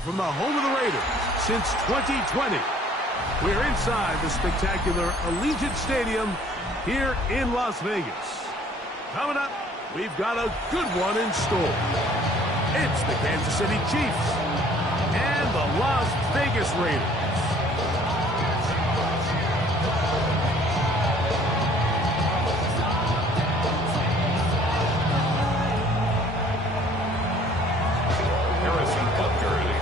from the home of the Raiders since 2020. We're inside the spectacular Allegiant Stadium here in Las Vegas. Coming up, we've got a good one in store. It's the Kansas City Chiefs and the Las Vegas Raiders.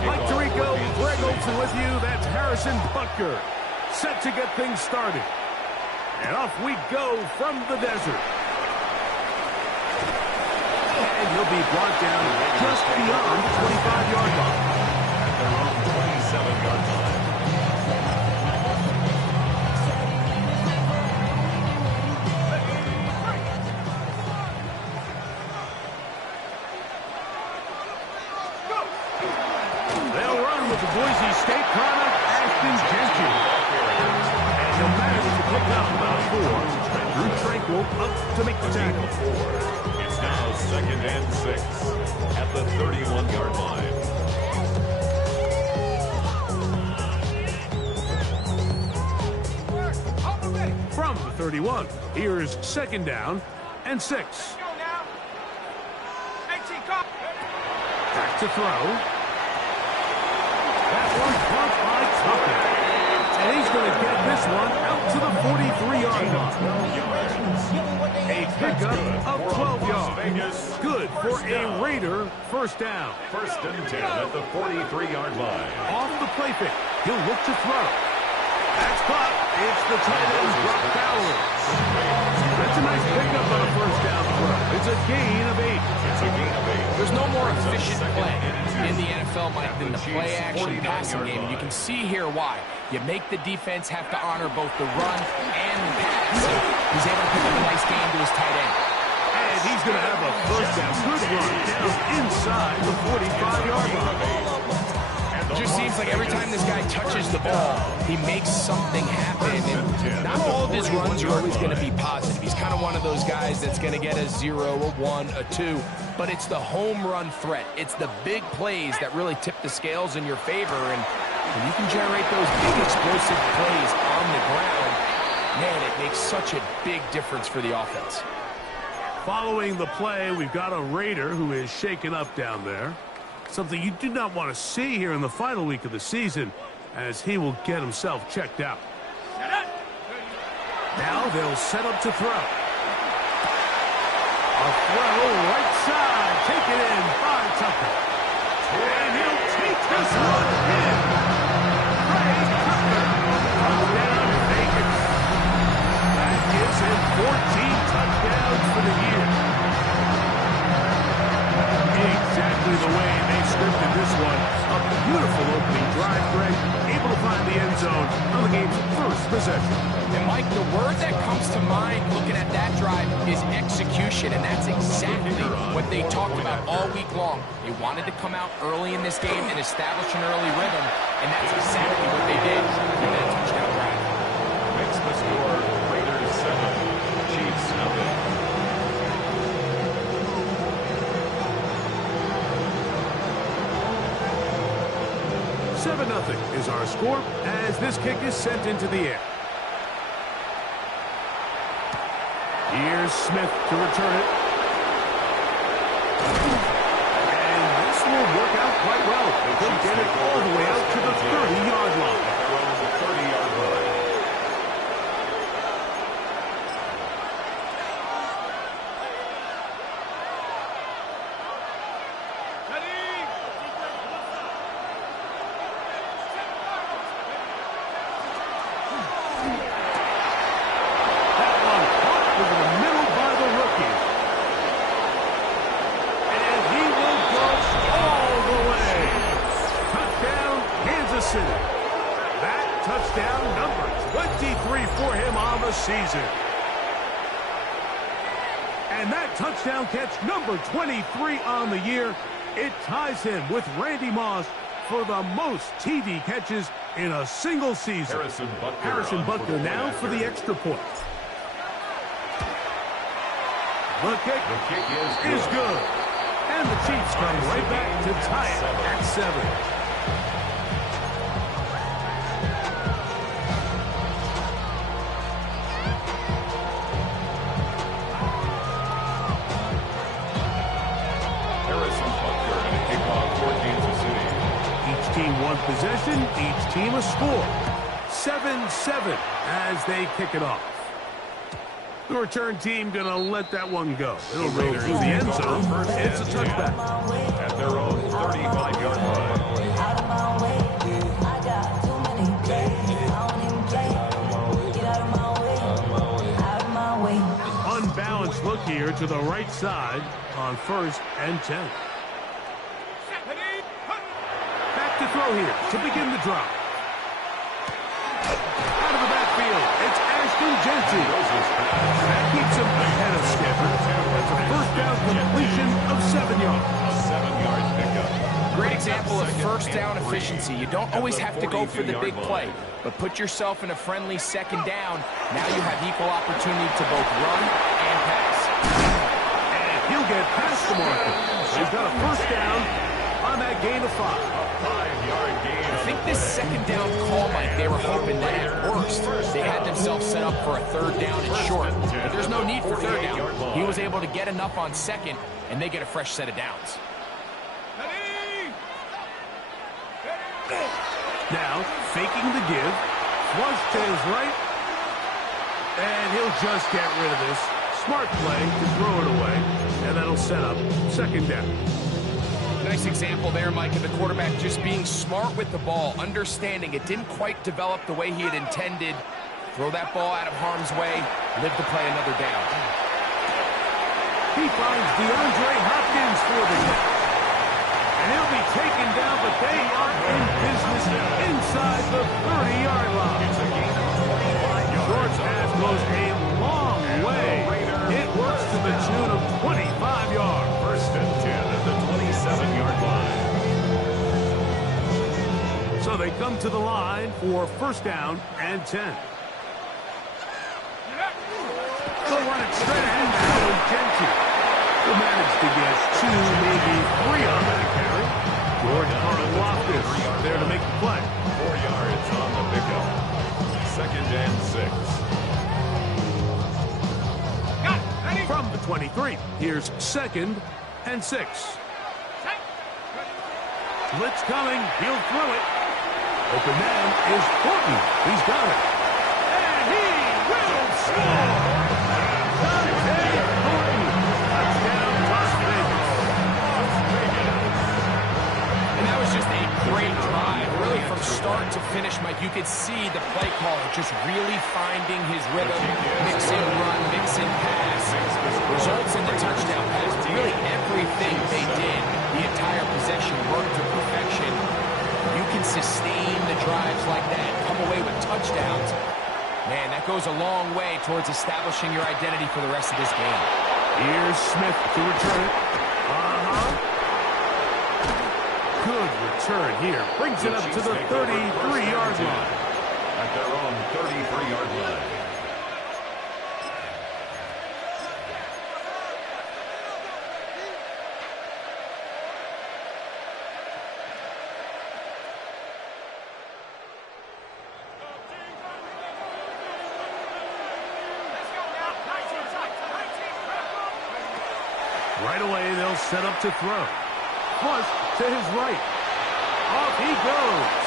Mike Tirico, Greg Olsen with you. That's Harrison Butker, set to get things started. And off we go from the desert. And he'll be brought down just beyond the 25-yard line. At their own 27-yard line. They'll run with the Boise State product, Ashton Jenkins. And he'll manage to pick up about 4. And Drew Tranquill up to make the tackle. It's now 2nd and 6 at the 31-yard line. From the 31, here's 2nd down and 6. Back to throw. That one caught by Tucker. And he's going to get this one out to the 43-yard line. A pickup of 12 yards. Good for a Raider first down. 1st and 10 at the 43-yard line. Off the play fake. He'll look to throw. That's caught. It's the tight end, Brock Bowers. That's a nice pickup on a first down throw. It's a gain of 8. It's a gain of 8. There's no more efficient play in the NFL, Mike, than the play-action passing game. And you can see here why. You make the defense have to honor both the run and the pass. So he's able to pick up a nice game to his tight end. And he's going to have a first down. Good run down inside the 45-yard line. It just seems like every time this guy touches the ball, he makes something happen. And not all of his runs are always going to be positive. He's kind of one of those guys that's going to get a 0, a 1, a 2. But it's the home run threat. It's the big plays that really tip the scales in your favor. And when you can generate those big explosive plays on the ground, man, it makes such a big difference for the offense. Following the play, we've got a Raider who is shaken up down there. Something you do not want to see here in the final week of the season, as he will get himself checked out. Now they'll set up to throw. A throw right side, taken in by Tucker. And he'll take this one in. Ray Tucker comes down Vegas. That gives him 14 touchdowns for the year. Exactly the way they scripted this one. A beautiful opening drive, Greg. Able to find the end zone on the game's first possession. And, Mike, the word that comes to mind looking at that drive is execution, and that's exactly what they talked about all week long. They wanted to come out early in this game and establish an early rhythm, and that's exactly what they did with that touchdown drive. Makes the score Raiders 7, Chiefs nothing. 7-0 is our score as this kick is sent into the air. Here's Smith to return it. And this will work out quite well. They'll get it all the way out to the 30-yard line. From the 30-yard line. That touchdown number 23 for him on the season. And that touchdown catch number 23 on the year. It ties him with Randy Moss for the most TD catches in a single season. Harrison Butker now for the extra point. The kick is good. And the Chiefs come right back to tie it at 7. Harrison Butker and a kickoff for Kansas City. Each team one possession, each team a score. 7-7 as they kick it off. The return team going to let that one go. It'll go through the end zone. It's a touchback. At their own 35-yard line. Unbalanced look here to the right side on 1st and 10. Back to throw here to begin the drive. Out of the backfield, it's Ashton Jeanty. That keeps him ahead of schedule. That's a first down completion of 7 yards. A 7-yard pickup. Great example of first down efficiency. You don't always have to go for the big play, but put yourself in a friendly second down. Now you have equal opportunity to both run and pass. And he'll get past the marker. He's got a first down on that gain of 5. A 5-yard gain. I think this second down call, Mike, they were hoping that at worst they had themselves set up for a third down and short. But there's no need for third down. He was able to get enough on second, and they get a fresh set of downs. Now, faking the give. Flush to his right. And he'll just get rid of this. Smart play to throw it away. And that'll set up second down. Nice example there, Mike, of the quarterback just being smart with the ball, understanding it didn't quite develop the way he had intended. Throw that ball out of harm's way, live to play another down. He finds DeAndre Hopkins for the catch. And he'll be taken down, but they are in business inside the 30-yard line. It's a gain of 25 yards. Short pass goes a long way. It works to the tune of 25 yards. First and 10 at the 27-yard line. So they come to the line for first down and 10. They'll run it straight ahead now with Jeanty. Will manage to get 2, maybe 3 on that carry. George Karlaftis there to make the play. 4 yards on the pickup. Second and 6. From the 23, here's second and 6. Blitz coming. He'll throw it. Open man is Horton. He's got it. And he will score. Dante Horton. Touchdown, Las Vegas. And that was just a great drive, really from start to finish, Mike. You could see the play caller just really finding his rhythm, mixing run, mixing pass. Results in the touchdown pass. Really everything they did, the entire possession worked to perfection. You can sustain the drives like that, come away with touchdowns. Man, that goes a long way towards establishing your identity for the rest of this game. Here's Smith to return it. Good return here. Brings it up to the 33-yard line. At their own 33-yard line. Right away, they'll set up to throw. Flush to his right. Off he goes.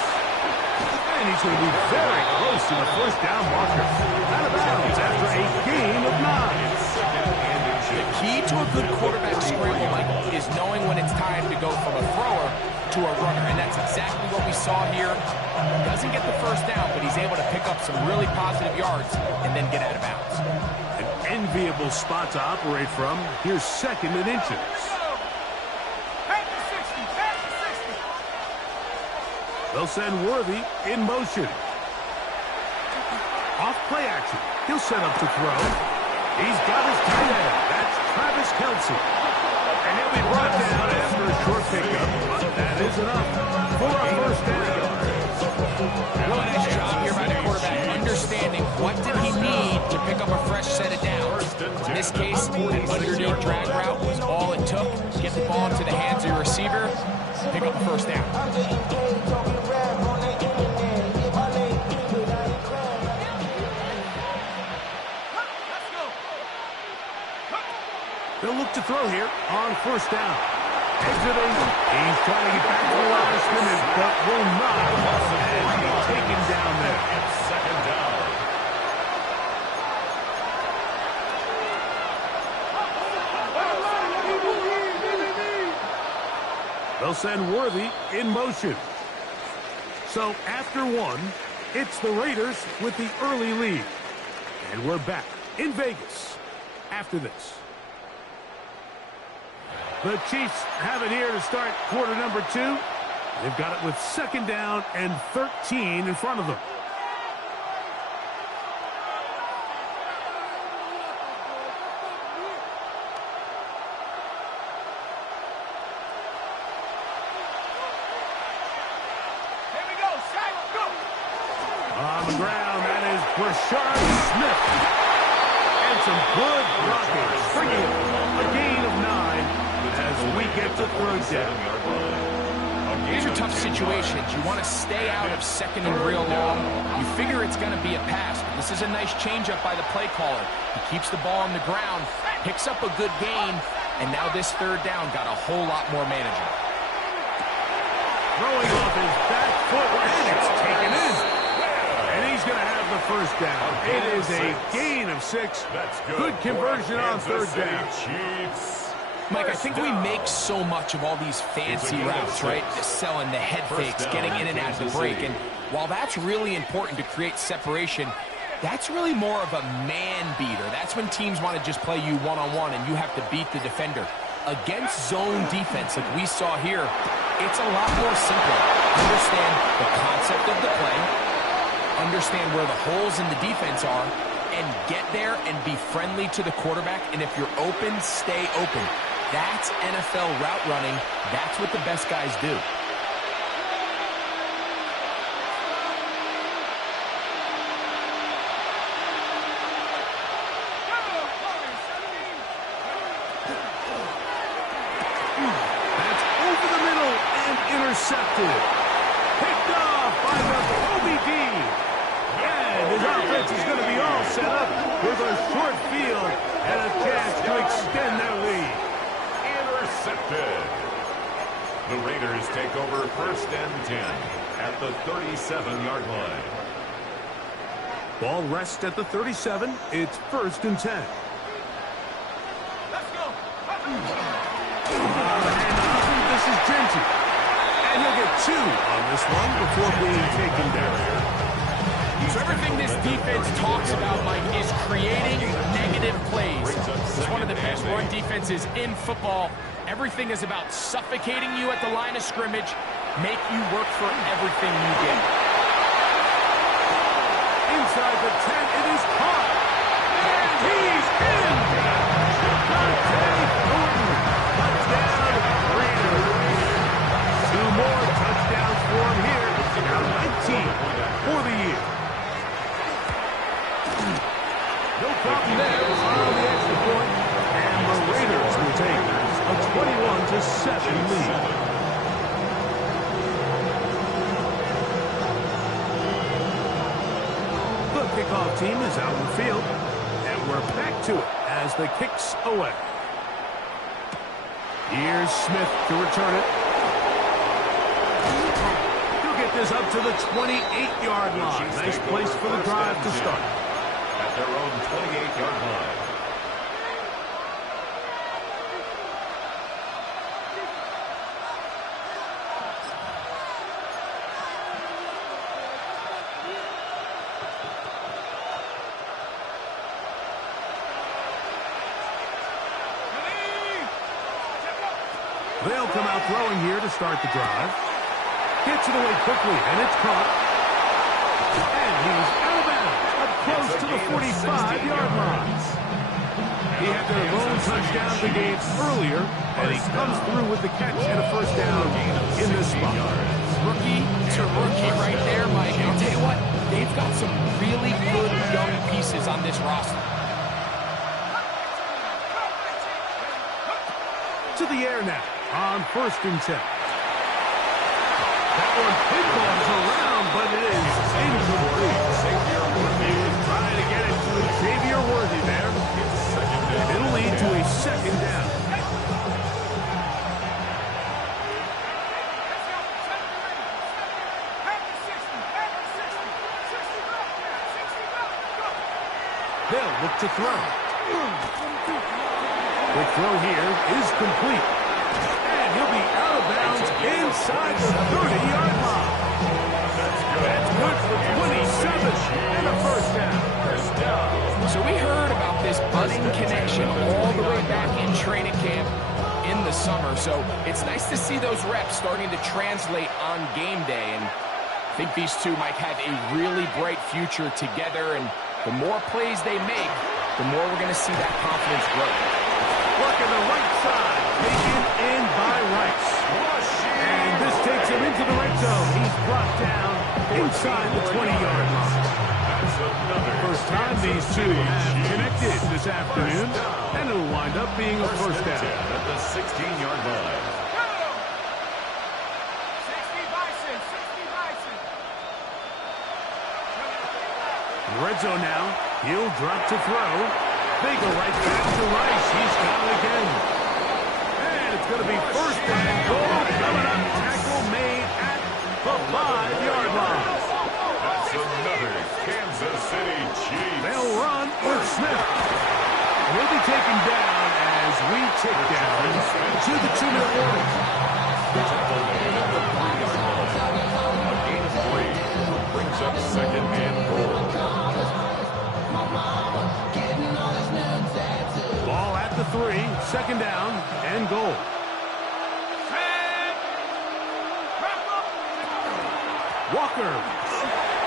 And he's going to be very close to the first down marker. Out of bounds after a gain of 9. The key to a good quarterback scramble, Mike, is knowing when it's time to go from a thrower to a runner. And that's exactly what we saw here. Doesn't get the first down, but he's able to pick up some really positive yards and then get out of bounds. An enviable spot to operate from. Here's second and inches. They'll send Worthy in motion. Off play action. He'll set up to throw. He's got his tight end. That's Travis Kelce. And he'll be brought down after a short pickup. But that is enough for a first down. Really nice job here by the quarterback, understanding what did he need to pick up a fresh set of downs. In this case, an underneath drag route was all it took. Get the ball into the hands of your receiver, pick up a first down. They'll look to throw here on first down. Exiting. He's trying to get back to the line of scrimmage, but will not. And he's taken down there. It's second down. They'll send Worthy in motion. So after one, it's the Raiders with the early lead. And we're back in Vegas after this. The Chiefs have it here to start quarter number 2. They've got it with second down and 13 in front of them. On the ground, that is Brashard Smith. And some good blocking. Bringing a gain of 9 as we get to third down. These are tough situations. You want to stay out of second and real long. You figure it's going to be a pass, but this is a nice changeup by the play caller. He keeps the ball on the ground, picks up a good gain, and now this third down got a whole lot more manageable. Throwing off his back foot, and it's taken in. And he's going to have the first down. It is a gain of 6. Good conversion on third down. Mike, I think we make so much of all these fancy routes, right? The selling, the head fakes, getting in and out of the break. And while that's really important to create separation, that's really more of a man beater. That's when teams want to just play you one-on-one and you have to beat the defender. Against zone defense like we saw here, it's a lot more simple. Understand the concept of the play, understand where the holes in the defense are, and get there and be friendly to the quarterback. And if you're open, stay open. That's NFL route running. That's what the best guys do. That's over the middle and intercepted. Picked off by the Kobe D. And his offense is going to be all set up with a short field and a chance to extend their lead. Intercepted. The Raiders take over first and 10 at the 37-yard line. Ball rests at the 37. It's first and 10. Let's go. This is Genty. And he'll get 2 on this one before being taken down. So everything this defense talks about, Mike, is creating negative plays. It's one of the best run defenses in football. Everything is about suffocating you at the line of scrimmage, make you work for everything you get. Inside the 10, it is caught. And he's in. Dante Thornton. Touchdown, Raiders. 2 more touchdowns for him here. Now 19 for the year. No problem there on the extra point. And the Raiders will take a 21-7 lead. The kickoff team is out in the field. And we're back to it as the kicks away. Here's Smith to return it. He'll get this up to the 28-yard line. Nice place for the drive to start. At their own 28-yard line. They'll come out throwing here to start the drive. Gets it away quickly, and it's caught. And he's out of bounds, up close to the 45-yard line. He had their lone touchdown of the game earlier, and he comes through with the catch and a first down in this spot. Rookie to rookie right there, Mike. I'll tell you what, they've got some really good young pieces on this roster. To the air now on first and 10. That one pinballs around, but it is incomplete. Trying to get it to Xavier Worthy there. It'll lead to a second down. They'll look to throw. The throw here is complete. And he'll be out of bounds inside the 30-yard line. That's good for 27 and a first down. So we heard about this budding connection all the way back in training camp in the summer. So it's nice to see those reps starting to translate on game day. And I think these two might have a really bright future together. And the more plays they make, the more we're going to see that confidence grow. Working the right side, taken in by Rice. And this takes him into the red zone. He's brought down inside the 20-yard line. First time these two have connected this afternoon, and it'll wind up being a first down. At the 16-yard line. 60 Bison, 60 Bison. Red zone now. He'll drop to throw. They go right back to Rice. He's got it again. And it's going to be first and goal. Coming up, tackle made at the 5-yard line. That's another Kansas City Chiefs. They'll run with Smith. He'll be taken down as we tick down to the 2-minute warning. A gain of 3 brings up second and goal. Ball at the 3, second down and goal. Walker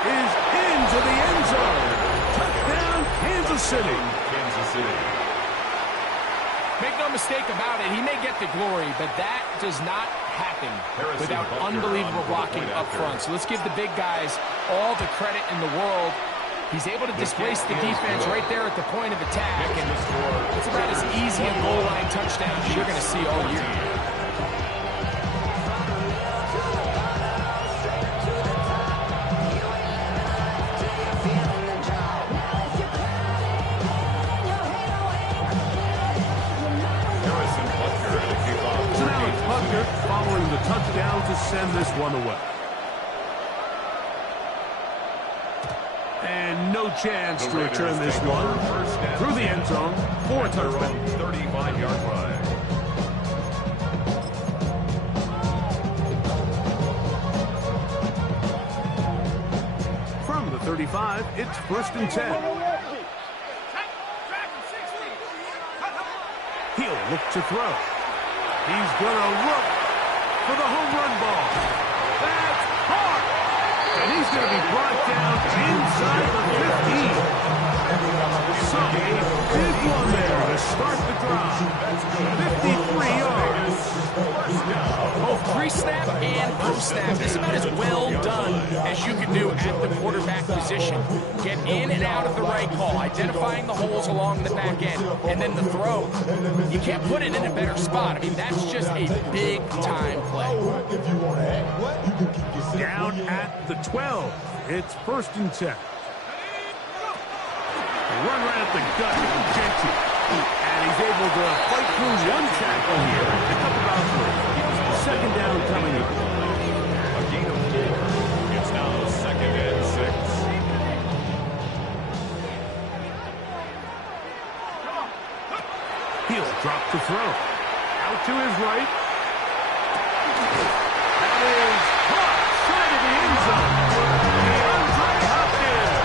is into the end zone. Touchdown, Kansas City. Kansas City. Make no mistake about it, he may get the glory, but that does not happen without unbelievable blocking up front. So let's give the big guys all the credit in the world. He's able to displace the defense right there at the point of attack, and it's about as easy a goal line touchdown as you're going to see all year. So now it's Butker following the touchdown to send this one away. And no chance to return this one through the end zone for a touchdown. 35-yard line. From the 35, it's first and 10. He'll look to throw. He's going to look for the home run ball. That's hard. And he's going to be brought down inside the 15. So a big one there to start the drive. 53 yards. Both pre-snap and post-snap is about as well done as you can do at the quarterback position. Get in and out of the right call, identifying the holes along the back end, and then the throw. You can't put it in a better spot. I mean, that's just a big-time play. Down at the 12. It's first and 10. Run right at the gut from Genty. And he's able to fight through one tackle here. Pick up about 3. Second down coming up. A gain of 4. It's now second and 6. He'll drop to throw. Out to his right. That is caught side of the end zone. DeAndre Hopkins.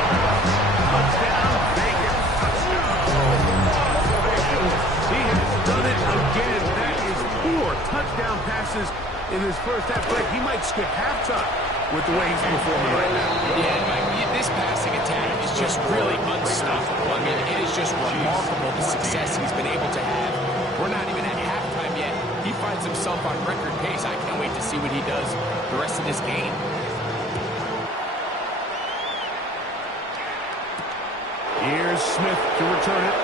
Touchdown, Vegas. He has done it again. That is 4 touchdown passes in his first half break. He might skip halftime with the way he's performing right now. Yeah, Mike, this passing attack is just really unstoppable. I mean, it is just remarkable the success he's been able to have. We're not even at halftime yet. He finds himself on record pace. I can't wait to see what he does the rest of this game. Here's Smith to return it.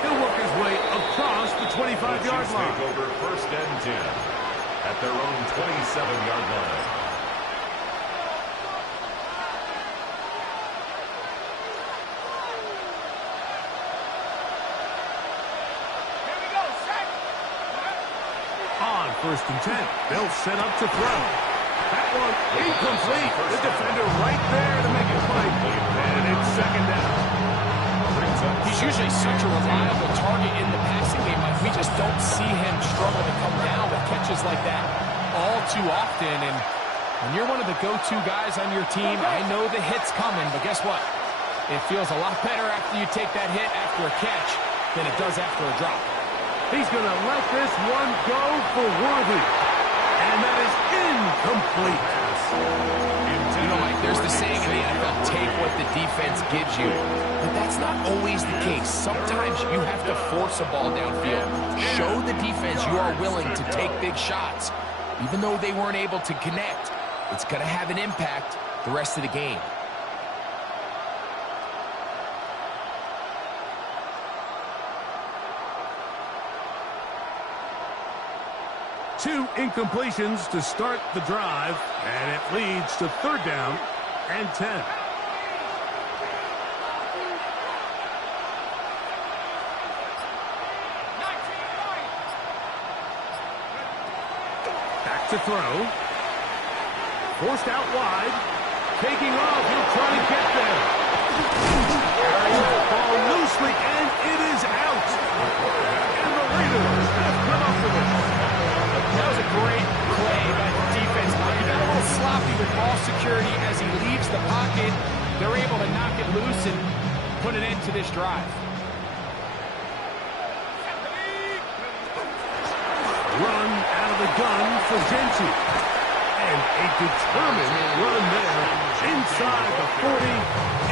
He'll work his way across the 25-yard Chiefs line. take over first and 10 at their own 27-yard line. On first and 10, they'll set up to throw. That one incomplete. The defender right there to make it play. And it's second down. don't see him struggle to come down with catches like that all too often. And when you're one of the go-to guys on your team, I know the hit's coming, but guess what? It feels a lot better after you take that hit after a catch than it does after a drop. He's going to let this one go for Worthy. And that is incomplete. You know, Mike, there's the saying in the NFL, take what the defense gives you. But that's not always the case. Sometimes you have to force a ball downfield. Show the defense you are willing to take big shots. Even though they weren't able to connect, it's going to have an impact the rest of the game. Two incompletions to start the drive, and it leads to 3rd down and 10. Back to throw. Forced out wide. Taking off. He'll try to get there. Carries that ball loosely, and it is out. And the Raiders have come up with it. That was a great play by the defense. He got a little sloppy with ball security as he leaves the pocket. They're able to knock it loose and put an end to this drive. Run out of the gun for Gentry. And a determined run there inside the 40.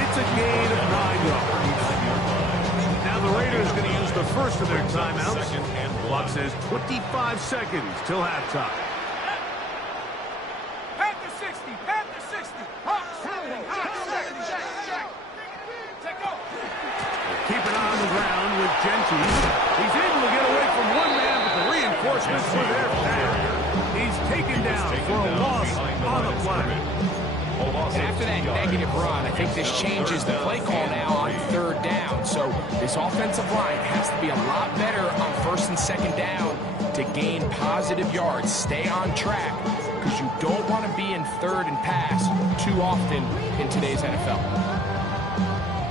It's a gain of 9 yards. Now the Raiders are going to use the first of their timeouts. Clock says 25 seconds till halftime. Pat the 60. Pat the 60. Hawk 70. Hawk 70. Take off. Keep an eye on the ground with Gentry. He's able to get away from one man, but the reinforcements were there fast. He's taken down for a loss on the play. And after that negative run, I think this changes the play call now on 3rd down. So this offensive line has to be a lot better on 1st and 2nd down to gain positive yards. Stay on track because you don't want to be in 3rd and pass too often in today's NFL.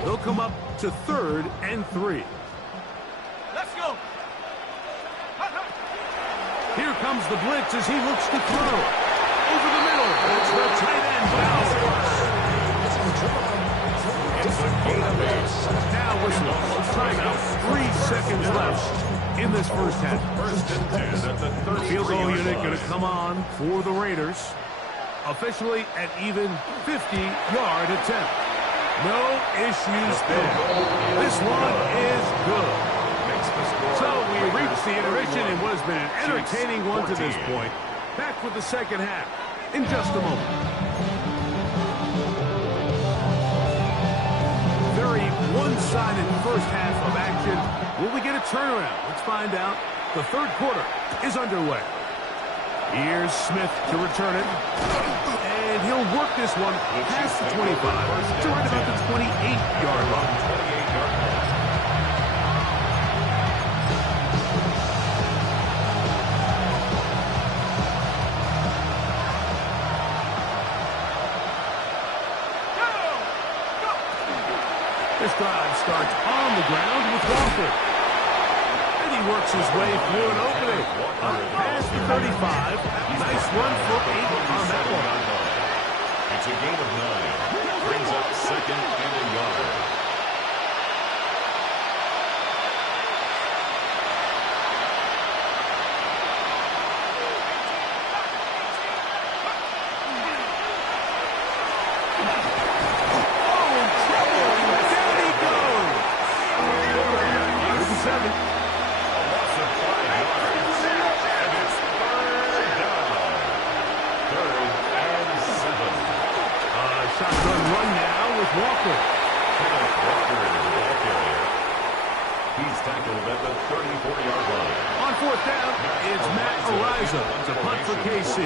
They'll come up to 3rd and 3. Let's go. Here comes the blitz as he looks to throw. Over the middle. It's the tight end, Bowers. It's a gain of 8. Now whistle. Timeout. 3 seconds left in this first half. 1st and 10 at the 33. Field goal unit going to come on for the Raiders. Officially at even 50-yard attempt. No issues there. This one is good. So we reach the intermission in what has been an entertaining one to this point. Back with the second half in just a moment. Very one-sided first half of action. Will we get a turnaround? Let's find out. The 3rd quarter is underway. Here's Smith to return it. And he'll work this one past the 25 to right about the 28-yard line. This drive starts on the ground with Walker. And he works his way through an opening. Up past the 35. Nice run for 8 on that one. It's a gain of 9. Brings up 2nd and a yard. Shotgun run now with Walker. Walker is the ball carrier. He's tackled at the 34-yard line. On 4th down, it's Matt Araiza to punt for KC.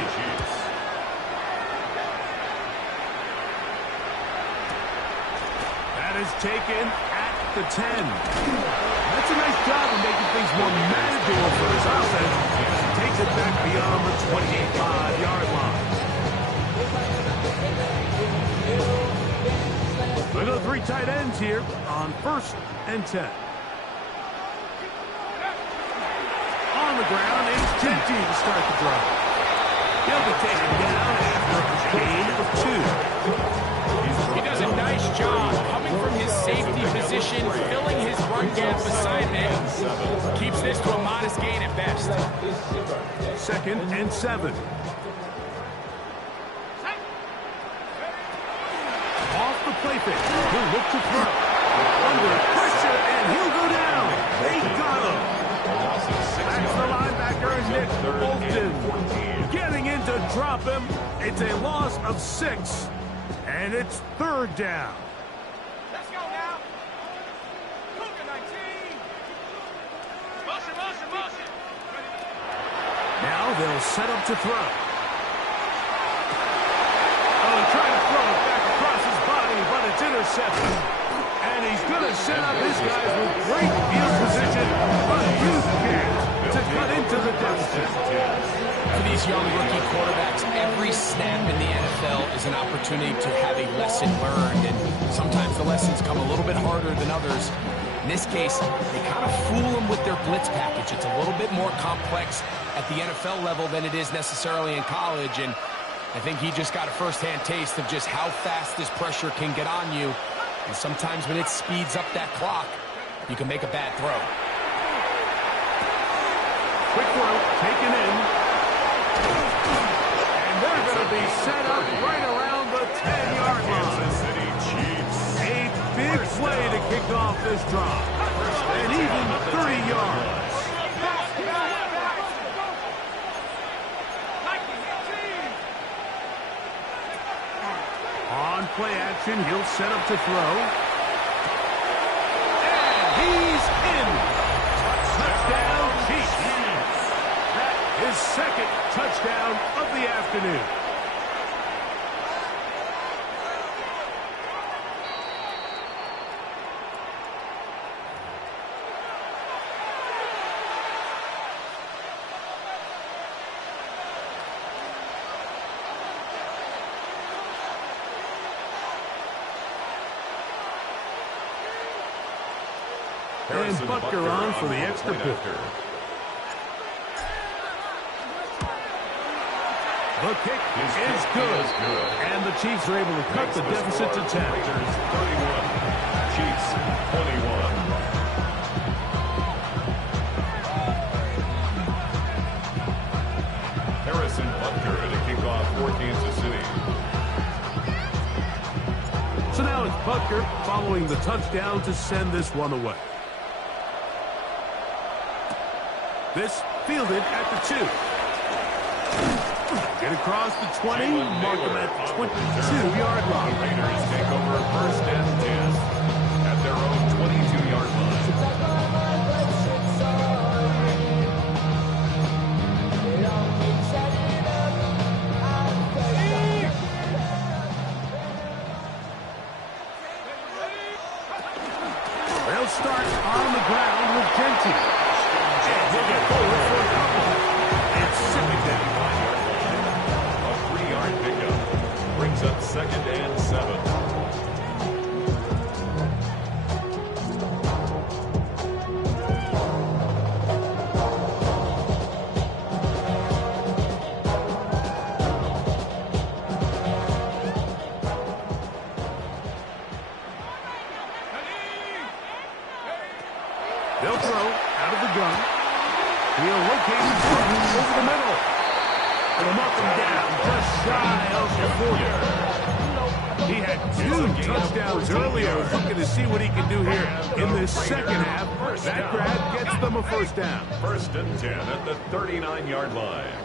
That is taken at the 10. That's a nice job of making things more manageable for his offense. He takes it back beyond the 25-yard line. Look at the 3 tight ends here on 1st and 10. the ground. It's Jeanty to start the drive. He'll be taken down after a gain of 2. He does a nice job coming from his safety position, filling his run gap assignment. Keeps this to a modest gain at best. 2nd and 7. Off the play fake. He'll look to throw. Under pressure, and he'll go down. They got him. That's the linebacker, Nick Bolton. Getting in to drop him. It's a loss of 6. And it's 3rd down. Let's go now. Cougar 19. Motion. Now they'll set up to throw. Oh, trying to throw it back across his body, but it's intercepted. And he's going to set up his guys with great field position, but you can't to cut into the deficit. For these young rookie quarterbacks, every snap in the NFL is an opportunity to have a lesson learned, and sometimes the lessons come a little bit harder than others. In this case, they kind of fool them with their blitz package. It's a little bit more complex at the NFL level than it is necessarily in college, and I think he just got a first-hand taste of just how fast this pressure can get on you, and sometimes when it speeds up that clock, you can make a bad throw. Quick throw, taken in. And they're going to be set up right around the 10-yard line. Kansas City Chiefs. A big play to kick off this drive. And even 30 yards. On play action, he'll set up to throw. And he's in. Touchdown, Chiefs. His 2nd touchdown of the afternoon. And Butker on for the extra point. The kick is good. And the Chiefs are able to cut the deficit to 10. 31. Chiefs 21. Harrison Butker to kick off for Kansas City. So now it's Butker following the touchdown to send this one away. This fielded at the 2. Get across the 20, mark him at 22-yard line. The Raiders take over 1st and 10 at their own 22-yard line. They'll start on the ground with Jeanty. And he'll get forward for a couple. It's 2nd down. A 3-yard pickup brings up 2nd and 7. They'll throw out of the gun. He'll locate his foot over the middle. Put him up and down, just shy of the 40. He had 2 touchdowns earlier. Looking to see what he can do here in this 2nd half. That grab gets them a 1st down. 1st and 10 at the 39-yard line.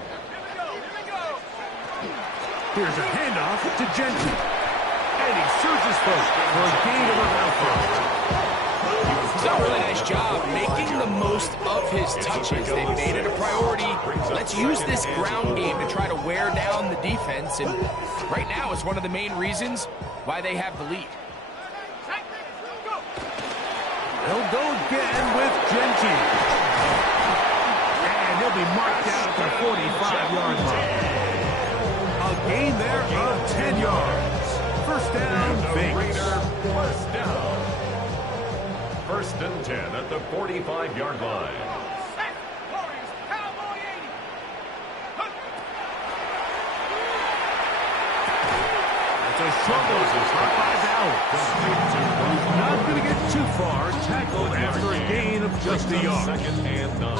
Here's a handoff to Jeanty. And he surges forward for a gain of about 4. He's done a really nice job making the most of his touches. They made it a priority. Let's use this ground game to try to wear down the defense. And right now, it's one of the main reasons why they have the lead. They'll go again with Jeanty. And he'll be marked out at the 45-yard line. A gain there of 10 yards. 1st down, Vegas. 1st down. 1st and 10 at the 45-yard line. trouble. Not going to get too far. Tackled after a gain of just a yard. Second and 9.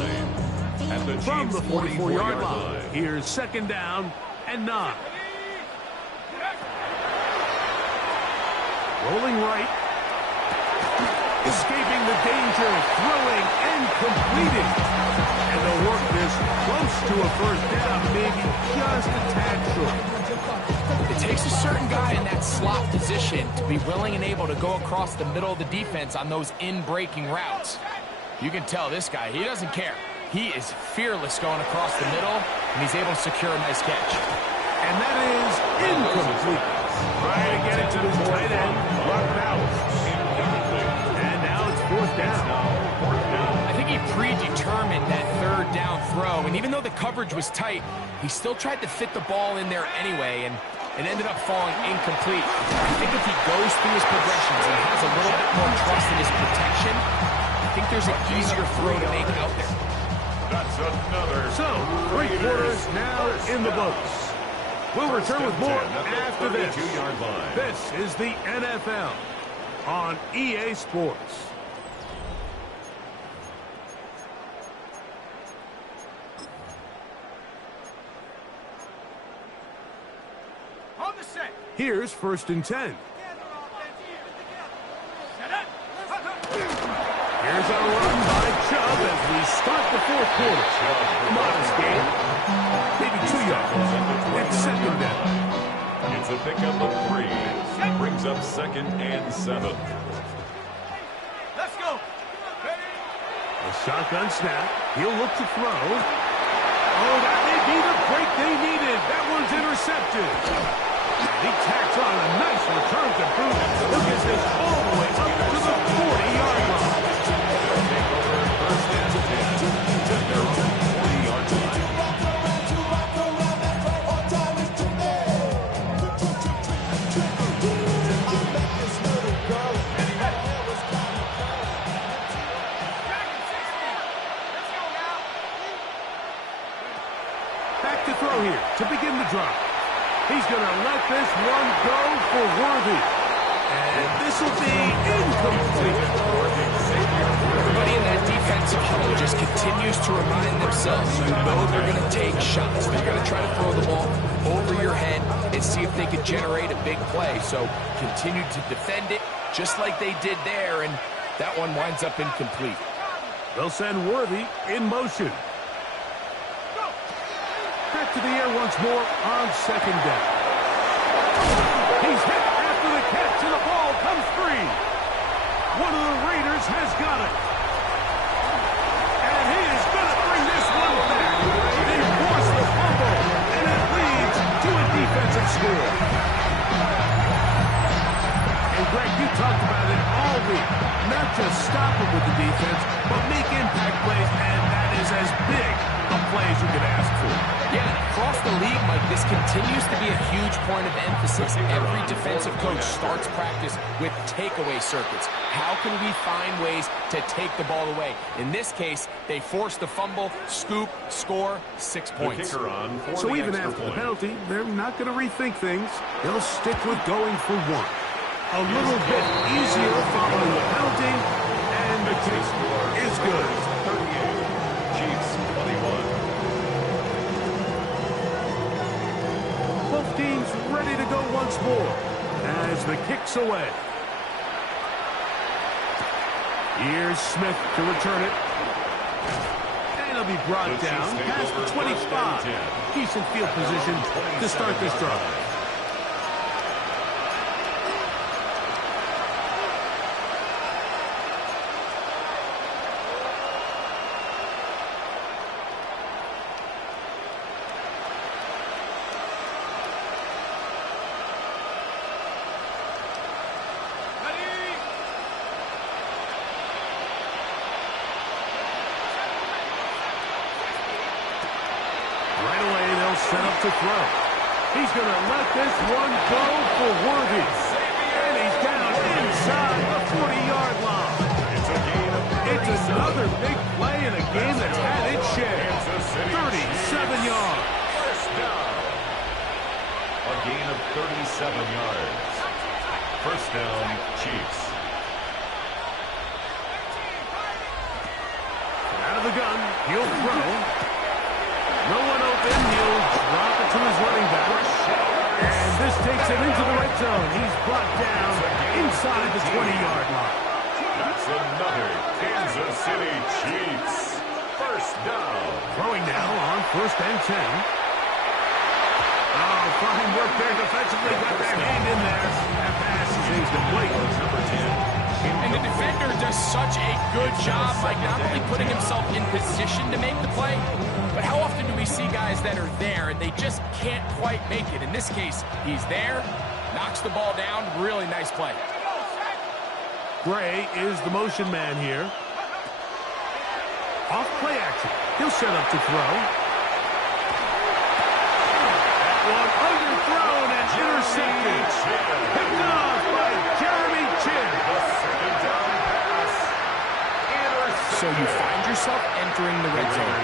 At the From the Chiefs' 44-yard line. Here's second down and 9. Rolling right. Escaping the danger. Throwing and completing. And they'll work this close to a first down. Maybe just a tad short. It takes a certain guy in that slot position to be willing and able to go across the middle of the defense on those in-breaking routes. You can tell this guy, he doesn't care. He is fearless going across the middle, and he's able to secure a nice catch. And that is incomplete. Trying to get it to his tight end, Mark Bowers. And now it's fourth down. I think he predetermined that third down throw, and even though the coverage was tight, he still tried to fit the ball in there anyway, and it ended up falling incomplete. I think if he goes through his progressions and has a little bit more trust in his protection, I think there's an easier throw to make out there. That's another. So, 3 quarters now in the books. We'll return with more after this. This is the NFL on EA Sports. On the set. Here's first and 10. Here's a run by Chubb as we start the fourth quarter. Modest game. Maybe 2 yards. It's second down. It's a pickup of 3. Brings up second and 7. Let's go. A shotgun snap. He'll look to throw. Oh, that may be the break they needed. That one's intercepted. He tacks on a nice return to boot. Look at this all the way up to the 40-yard line. First and 10. They're on the 40-yard line. Back to throw here to begin the drive. He's going to let this one go for Worthy. And this will be incomplete. Everybody in that defensive huddle just continues to remind themselves, you know they're going to take shots. They're going to try to throw the ball over your head and see if they could generate a big play. So continue to defend it just like they did there, and that one winds up incomplete. They'll send Worthy in motion. Back to the air once more on second down. He's hit after the catch, and the ball comes free. One of the Raiders has got it. And he is going to bring this one back. They force the fumble, and it leads to a defensive score. And Greg, you talked about it all week. Not just stop it with the defense, but make impact plays, and that is as big a play as you could ask for. Yeah, and across the league, Mike, this continues to be a huge point of emphasis. Every defensive coach starts practice with takeaway circuits. How can we find ways to take the ball away? In this case, they forced the fumble, scoop, score, 6 points. So even after the penalty, they're not going to rethink things. They'll stick with going for one. A little bit easier following the penalty, and the kick is good. 38, Chiefs 21. Both teams ready to go once more as the kick's away. Here's Smith to return it. And he'll be brought down past the 25. Decent field position to start this drive. Set up to throw. He's going to let this one go for Worthy. And he's down inside the 40-yard line. It's another big play in a game that's had its share. 37 yards. A gain of 37 yards. First down, Chiefs. Out of the gun, he'll throw. No one open, he'll drop it to his running back. And this takes him into the red zone. He's brought down inside the 20-yard line. That's another Kansas City Chiefs. First down. Throwing now on 1st and 10. Oh, fine work there defensively. Got that hand in there. That pass is incomplete. Number 10. And the defender does such a good job, like not only putting himself in position to make the play, but how often do we see guys that are there and they just can't quite make it? In this case, he's there, knocks the ball down. Really nice play. Gray is the motion man here. Off play action. He'll set up to throw. That one underthrown and intercepted. Picked off by Jeremy Chinn. So you find yourself entering the red zone.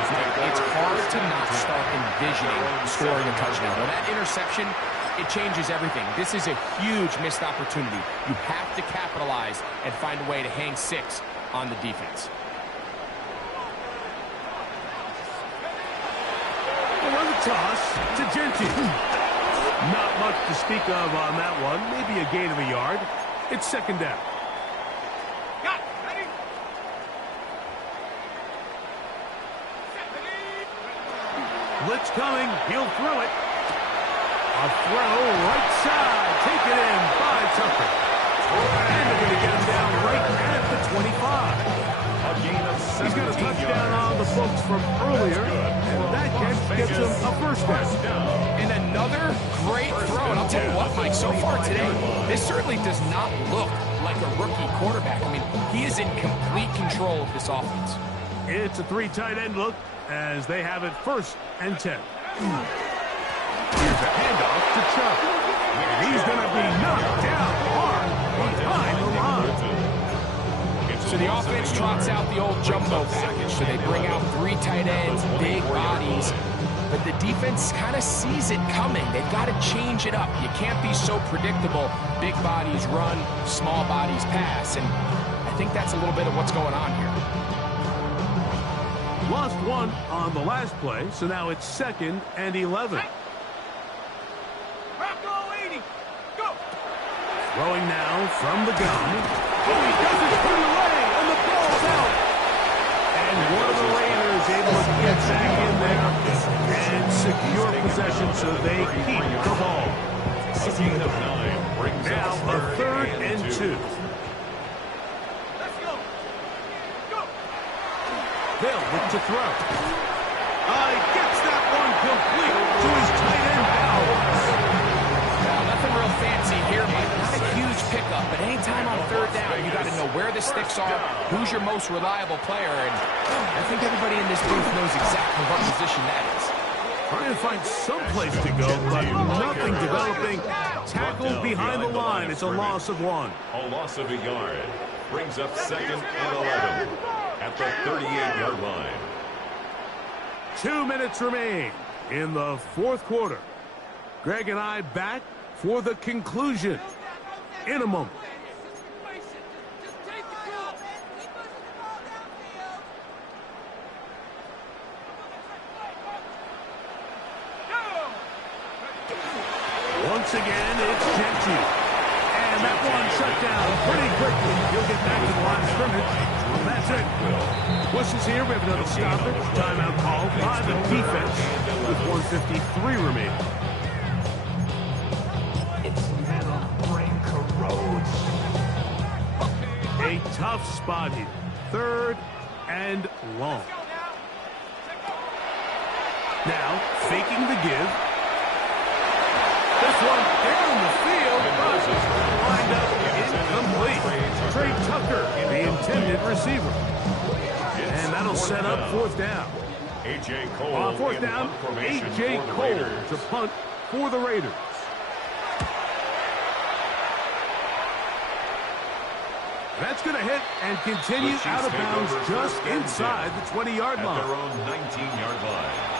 It's hard to not start envisioning scoring a touchdown. Well, that interception, it changes everything. This is a huge missed opportunity. You have to capitalize and find a way to hang 6 on the defense. Another toss to Genty. Not much to speak of on that one. Maybe a gain of a yard. It's 2nd down. Blitz coming. He'll throw it. A throw right side. Taken in by Tucker. And they're going to get him down right at the 25. A gain of 17 He's got a touchdown on the folks from earlier, and that catch gets him a first down. And another great throw. And I'll tell you what, Mike, so far today, this certainly does not look like a rookie quarterback. I mean, he is in complete control of this offense. It's a 3 tight end look as they have it 1st and 10. Here's a handoff to Chubb. And he's going to be knocked down hard behind the line. So the offense trots out the old jumbo package. So they bring out 3 tight ends, big bodies. But the defense kind of sees it coming. They've got to change it up. You can't be so predictable. Big bodies run, small bodies pass. And I think that's a little bit of what's going on here. Lost 1 on the last play, so now it's 2nd and 11. Throwing now from the gun. Oh, he doesn't put it away, and the ball's out. And one of the Raiders able to get back in there and secure possession so they keep the ball. A gain of 9 brings Now up a 3rd and 2. They'll look to throw. He gets that one complete to his tight end, Bowers. Well, nothing real fancy here, Mike. Not a huge pickup, but anytime on 3rd down, you got to know where the sticks are, who's your most reliable player, and I think everybody in this booth knows exactly what position that is. Trying to find some place to go, but nothing developing. Tackled behind the line. It's a loss of 1. A loss of a yard brings up 2nd and 11 at the 38-yard line. 2 minutes remain in the 4th quarter. Greg and I back for the conclusion in a moment. Once again, it's Genty. And that one shut down pretty quickly. He'll get back to the line of scrimmage. Well, that's it. Whistles here. We have another stoppage. Timeout call by the defense with 1:53 remaining. Its metal brain corrodes. A tough spot here. 3rd and long. Now, faking the give. This one down the field, but lined up incomplete. Trey Tucker, the intended receiver. And that'll set up 4th down. A.J. Cole On 4th in down, punt formation A.J. for the Cole Raiders. to punt for the Raiders. That's going to hit and continue The out of Chiefs take bounds over just 1st and inside 10 the 20-yard at line. their own 19-yard line.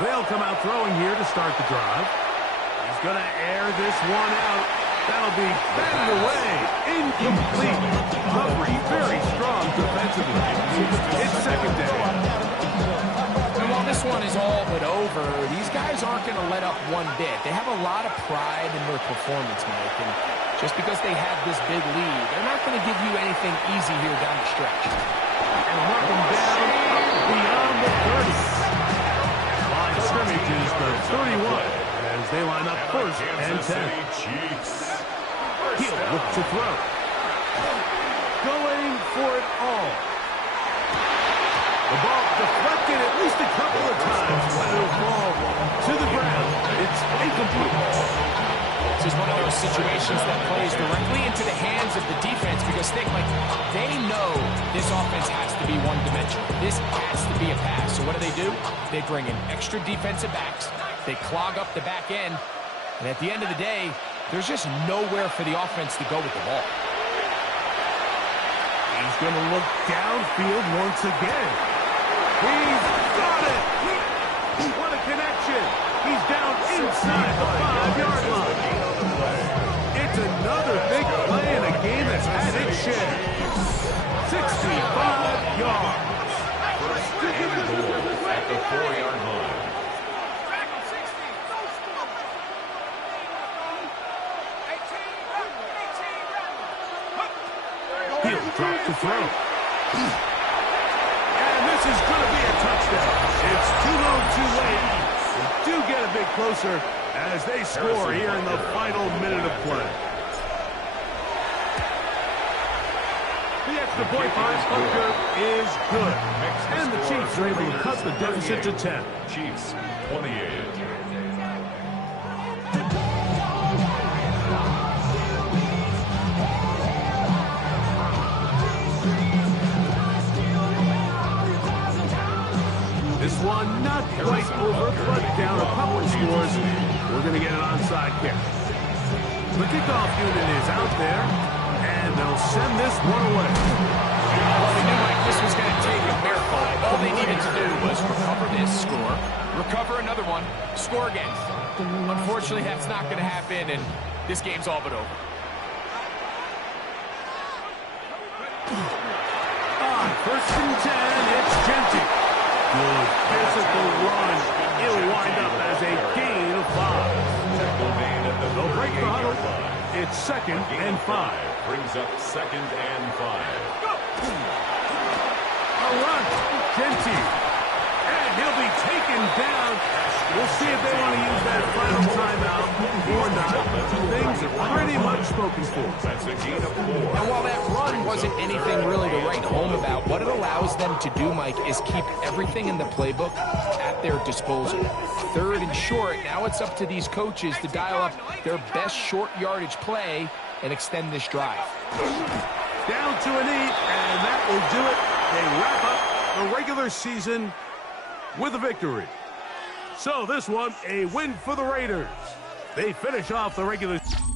They'll come out throwing here to start the drive. He's going to air this one out. That'll be batted away. Incomplete. Humphrey very strong defensively. It's second down. And while this one is all but over, these guys aren't going to let up one bit. They have a lot of pride in their performance, Mike. And just because they have this big lead, they're not going to give you anything easy here down the stretch. And mark them down beyond the 30. Line of scrimmage is the 31 as they line up first and 10. He'll look to throw. Going for it all. The ball deflected at least a couple of times. It'll fall to the ground. It's incomplete. This is one of those situations that plays directly into the hands of the defense because they know this offense has to be one-dimensional. This has to be a pass. So what do? They bring in extra defensive backs. They clog up the back end. And at the end of the day, there's just nowhere for the offense to go with the ball. He's going to look downfield once again. He's got it! What a connection! He's down inside the 5-yard line. It's another big play in a game that's had its share. 65 yards. At the 4-yard line. He'll drop to throw. And this is going to be a touchdown. It's too low, too late. They do get a bit closer as they score here in the final minute of play. The extra point by Butker is good. And the Chiefs are able to cut the deficit to 10. Chiefs, 28. This one not quite over, but down a couple of scores. We're going to get an onside kick. The kickoff unit is out there, and they'll send this one away. Well, they knew like this was going to take a miracle. All they needed to do was recover this, score, recover another one, score again. Unfortunately, that's not going to happen, and this game's all but over. On 1st and 10, it's Genty. Good physical run. It'll wind up as a gain of 5. They'll break the huddle. It's 2nd and 5. Brings up 2nd and 5. A run. Genty. And he'll be taken down. We'll see if they want to use that final timeout or not. Things are pretty much spoken for. That's a gain of 4. And while that run wasn't anything really to write home about, what it allows them to do, Mike, is keep everything in the playbook at their disposal. 3rd and short, now it's up to these coaches to dial up their best short yardage play and extend this drive. Down to a knee, and that will do it. They wrap up the regular season with a victory. So this one, a win for the Raiders. They finish off the regular season.